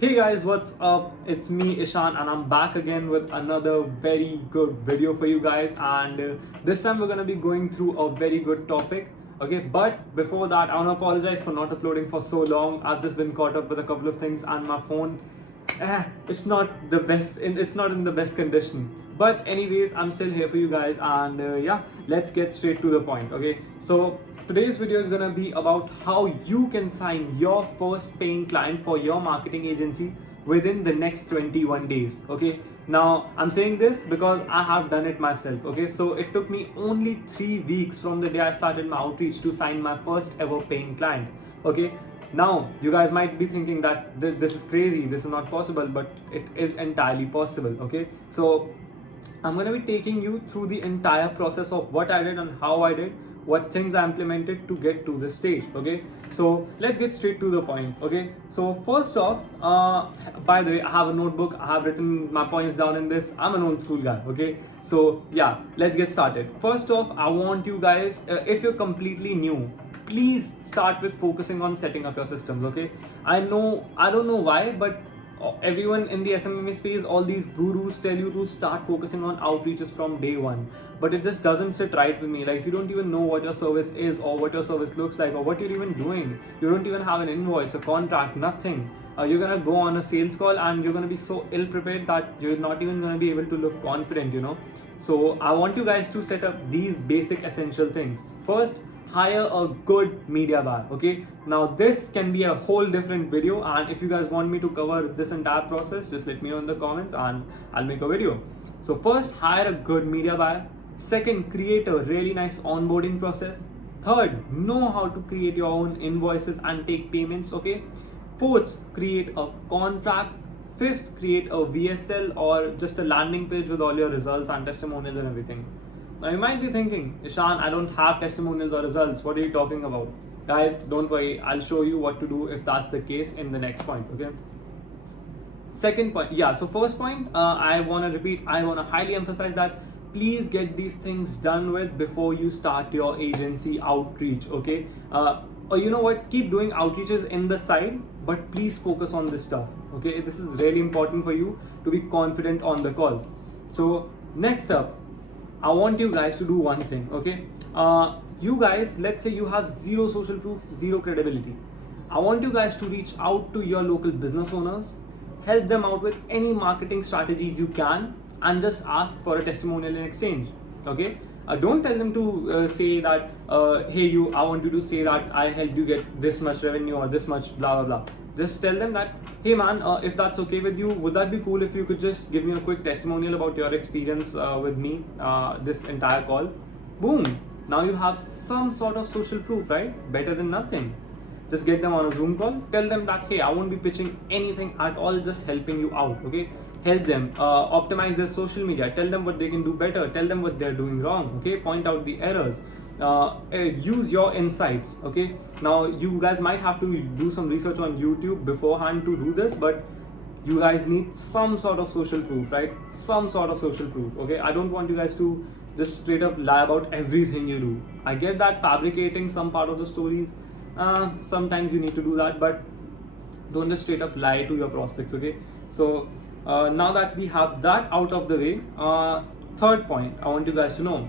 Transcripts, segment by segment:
Hey guys, what's up? It's me Ishan and I'm back again with another very good video for you guys, and this time we're going to be going through a very good topic. Okay, but before that I want to apologize for not uploading for so long. I've just been caught up with a couple of things and my phone it's not the best it's not in the best condition, but anyways I'm still here for you guys, and yeah, let's get straight to the point. Okay, so today's video is gonna be about how you can sign your first paying client for your marketing agency within the next 21 days. Okay, now I'm saying this because I have done it myself. Okay, so it took me only 3 weeks from the day I started my outreach to sign my first ever paying client. Okay, now you guys might be thinking that this is crazy, this is not possible, but it is entirely possible. Okay, so I'm going to be taking you through the entire process of what I did and how I did, what things I implemented to get to this stage. Okay, so let's get straight to the point. Okay, so first off, by the way, I have a notebook, I have written my points down in this. I'm an old school guy. Okay, so yeah, let's get started. First off, I want you guys, if you're completely new, please start with focusing on setting up your systems. Okay, I don't know why, but everyone in the SMMA space, all these gurus tell you to start focusing on outreaches from day one, but it just doesn't sit right with me. Like, if you don't even know what your service is or what your service looks like or what you're even doing, you don't even have an invoice, a contract, nothing. You're gonna go on a sales call and you're gonna be so ill prepared that you're not even gonna be able to look confident, you know. So I want you guys to set up these basic essential things. First, hire a good media buyer. Okay, now this can be a whole different video, and if you guys want me to cover this entire process, just let me know in the comments and I'll make a video. So first, hire a good media buyer. Second, create a really nice onboarding process. Third, know how to create your own invoices and take payments. Okay, fourth, create a contract. Fifth, create a VSL or just a landing page with all your results and testimonials and everything. Now you might be thinking, Ishan, I don't have testimonials or results. What are you talking about? Guys, don't worry. I'll show you what to do if that's the case in the next point. Okay. Second point. Yeah. So first point, I want to repeat. I want to highly emphasize that please get these things done with before you start your agency outreach. Okay. Or you know what? Keep doing outreaches in the side, but please focus on this stuff. Okay. This is really important for you to be confident on the call. So next up, I want you guys to do one thing. Okay, you guys, let's say you have zero social proof, zero credibility. I want you guys to reach out to your local business owners, help them out with any marketing strategies you can, and just ask for a testimonial in exchange. Okay, don't tell them to say that hey, I want you to say that I helped you get this much revenue or this much blah blah blah. Just tell them that, hey man, if that's okay with you, would that be cool if you could just give me a quick testimonial about your experience with me this entire call. Boom, now you have some sort of social proof, right? Better than nothing. Just get them on a Zoom call, tell them that, hey, I won't be pitching anything at all, just helping you out. Okay, help them optimize their social media, tell them what they can do better, tell them what they're doing wrong. Okay, point out the errors. Use your insights. Okay, now you guys might have to do some research on YouTube beforehand to do this, but you guys need some sort of social proof, right? Some sort of social proof. Okay, I don't want you guys to just straight up lie about everything you do. I get that fabricating some part of the stories, sometimes you need to do that, but don't just straight up lie to your prospects. Okay, so now that we have that out of the way, third point I want you guys to know,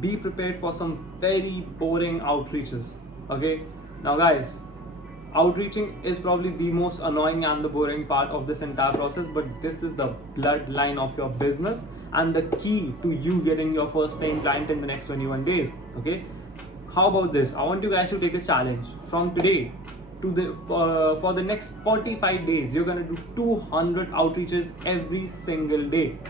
be prepared for some very boring outreaches. Okay, now guys, outreaching is probably the most annoying and the boring part of this entire process, but this is the bloodline of your business and the key to you getting your first paying client in the next 21 days. Okay, how about this? I want you guys to take a challenge from today to the for the next 45 days. You're gonna do 200 outreaches every single day.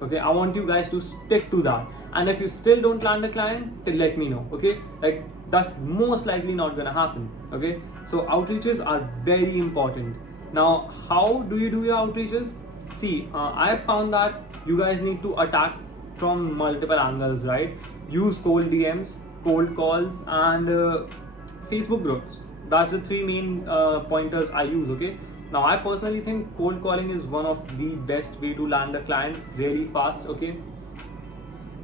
Okay, I want you guys to stick to that, and if you still don't land a client, then let me know. Okay, like, that's most likely not gonna happen. Okay, so outreaches are very important. Now, how do you do your outreaches? See, I have found that you guys need to attack from multiple angles, right? Use cold DMs, cold calls, and Facebook groups. That's the three main pointers I use. Okay, now I personally think cold calling is one of the best way to land a client really fast. Okay,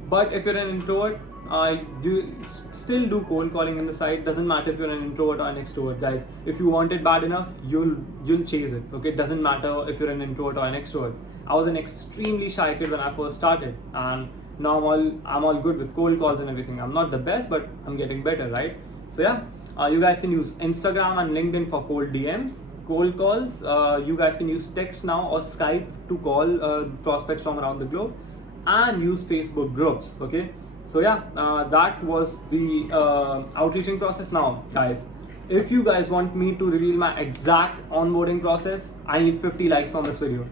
but if you're an introvert, still do cold calling in the site. Doesn't matter if you're an introvert or an extrovert, guys. If you want it bad enough, you'll chase it. Okay, it doesn't matter if you're an introvert or an extrovert. I was an extremely shy kid when I first started, and now I'm all good with cold calls and everything. I'm not the best, but I'm getting better, right? So yeah, you guys can use Instagram and LinkedIn for cold DMs. Cold calls, you guys can use text now or Skype to call prospects from around the globe, and use Facebook groups. Okay, so yeah, that was the outreaching process. Now guys, if you guys want me to reveal my exact onboarding process, I need 50 likes on this video.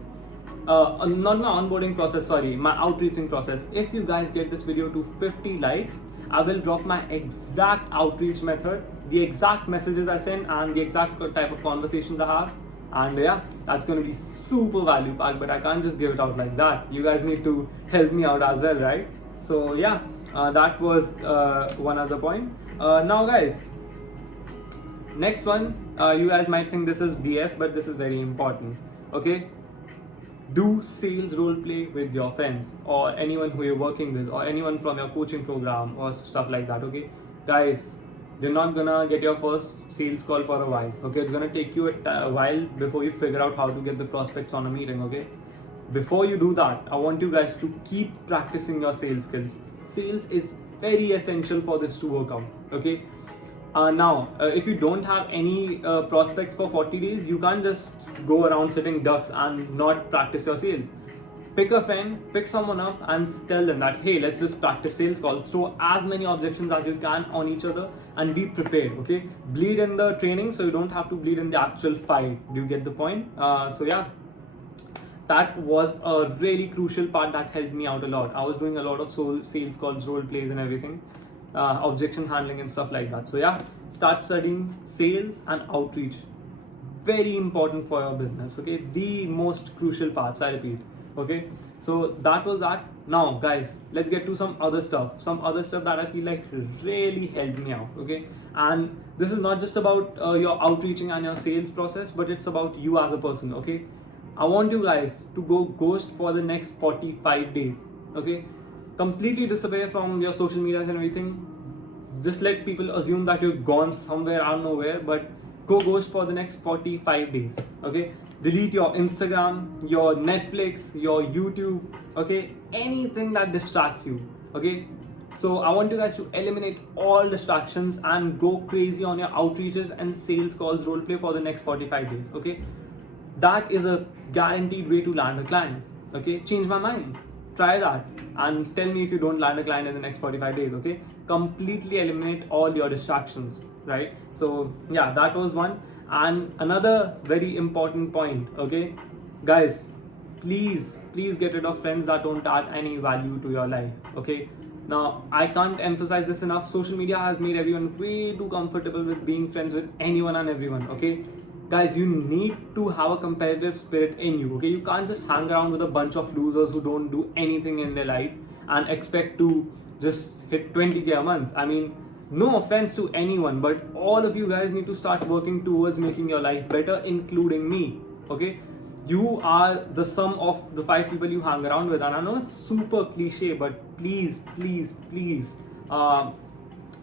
Not my onboarding process, sorry, my outreaching process. If you guys get this video to 50 likes, I will drop my exact outreach method, the exact messages I send, and the exact type of conversations I have. And yeah, that's going to be super value packed, but I can't just give it out like that. You guys need to help me out as well, right? So yeah, that was one other point. Now guys, next one, you guys might think this is BS, but this is very important. Okay, do sales role play with your friends or anyone who you're working with or anyone from your coaching program or stuff like that. Okay, guys, you're not gonna get your first sales call for a while. Okay, it's gonna take you a while before you figure out how to get the prospects on a meeting. Okay, before you do that, I want you guys to keep practicing your sales skills. Sales is very essential for this to work out. Okay, now if you don't have any prospects for 40 days, you can't just go around sitting ducks and not practice your sales. Pick a friend, pick someone up and tell them that, hey, let's just practice sales calls. Throw as many objections as you can on each other and be prepared. Okay, bleed in the training so you don't have to bleed in the actual fight. Do you get the point? So yeah, that was a really crucial part that helped me out a lot. I was doing a lot of sales calls, role plays and everything, objection handling and stuff like that. So yeah, start studying sales and outreach. Very important for your business. Okay, the most crucial parts, I repeat. Okay, so that was that. Now guys, let's get to some other stuff that I feel like really helped me out. Okay, and this is not just about your outreaching and your sales process, but it's about you as a person. Okay, I want you guys to go ghost for the next 45 days. Okay, completely disappear from your social media and everything. Just let people assume that you're gone somewhere out of nowhere, but go ghost for the next 45 days. Okay, delete your Instagram, your Netflix, your YouTube. Okay, anything that distracts you. Okay, so I want you guys to eliminate all distractions and go crazy on your outreaches and sales calls roleplay for the next 45 days. Okay, that is a guaranteed way to land a client. Okay, change my mind. Try that and tell me if you don't land a client in the next 45 days. Okay, completely eliminate all your distractions, right? So yeah, that was one. And another very important point. Okay, guys, please get rid of friends that don't add any value to your life. Okay, now I can't emphasize this enough. Social media has made everyone way too comfortable with being friends with anyone and everyone. Okay, guys, you need to have a competitive spirit in you. Okay, you can't just hang around with a bunch of losers who don't do anything in their life and expect to just hit 20K a month. I mean, no offense to anyone, but all of you guys need to start working towards making your life better, including me. Okay, you are the sum of the 5 people you hang around with, and I know it's super cliche, but please,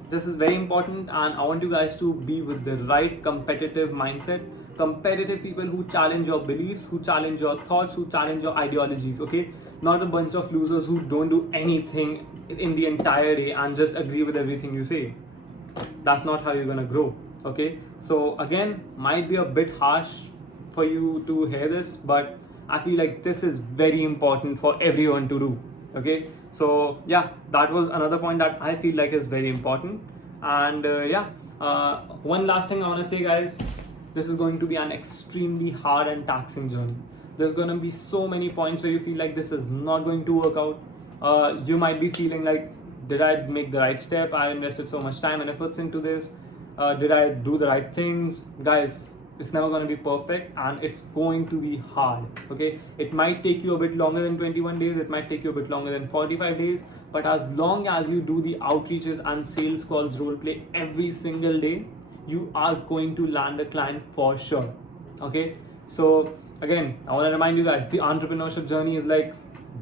this is very important, and I want you guys to be with the right competitive mindset. Competitive people who challenge your beliefs, who challenge your thoughts, who challenge your ideologies. Okay, not a bunch of losers who don't do anything in the entire day and just agree with everything you say. That's not how you're gonna grow. Okay, so again, might be a bit harsh for you to hear this, but I feel like this is very important for everyone to do. Okay, so yeah, that was another point that I feel like is very important. And one last thing I want to say, guys, this is going to be an extremely hard and taxing journey. There's going to be so many points where you feel like this is not going to work out. You might be feeling like, did I make the right step? I invested so much time and efforts into this. Did I do the right things? Guys, it's never going to be perfect, and it's going to be hard. Okay, it might take you a bit longer than 21 days, it might take you a bit longer than 45 days, but as long as you do the outreaches and sales calls role play every single day, you are going to land a client for sure. Okay, so again, I want to remind you guys, the entrepreneurship journey is like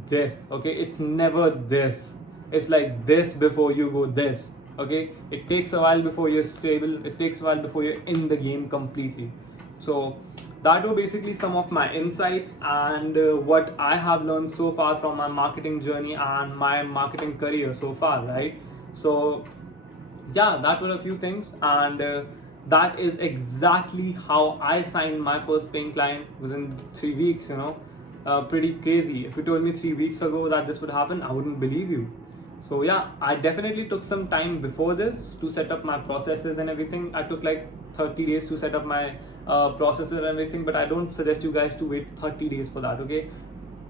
this. Okay, it's never this. it's like this before you go this. Okay, it takes a while before you're stable, it takes a while before you're in the game completely. So that were basically some of my insights and what I have learned so far from my marketing journey and my marketing career so far, right? So yeah, that were a few things, and that is exactly how I signed my first paying client within 3 weeks. Pretty crazy. If you told me 3 weeks ago that this would happen, I wouldn't believe you. So yeah, I definitely took some time before this to set up my processes and everything. I took like 30 days to set up my processes and everything, but I don't suggest you guys to wait 30 days for that. Okay,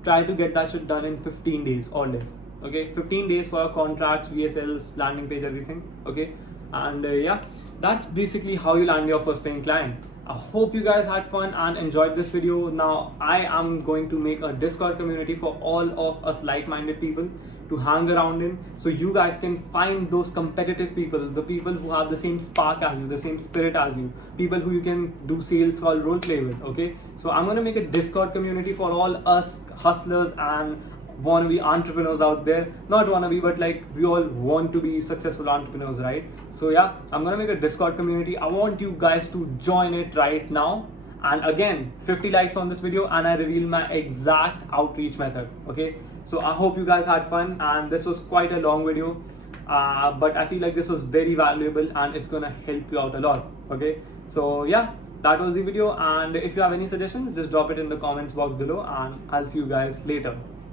try to get that shit done in 15 days or less. Okay, 15 days for our contracts, VSLs, landing page, everything. Okay, and yeah, that's basically how you land your first paying client. I hope you guys had fun and enjoyed this video. Now I am going to make a Discord community for all of us like-minded people to hang around in, so you guys can find those competitive people, the people who have the same spark as you, the same spirit as you, people who you can do sales call role play with. Okay, so I'm gonna make a Discord community for all us hustlers and wannabe entrepreneurs out there. Not wannabe, but like we all want to be successful entrepreneurs, right? So yeah, I'm gonna make a Discord community. I want you guys to join it right now. And again, 50 likes on this video and I reveal my exact outreach method. Okay, so I hope you guys had fun, and this was quite a long video, but I feel like this was very valuable and it's gonna help you out a lot. Okay, so yeah, that was the video, and if you have any suggestions, just drop it in the comments box below and I'll see you guys later.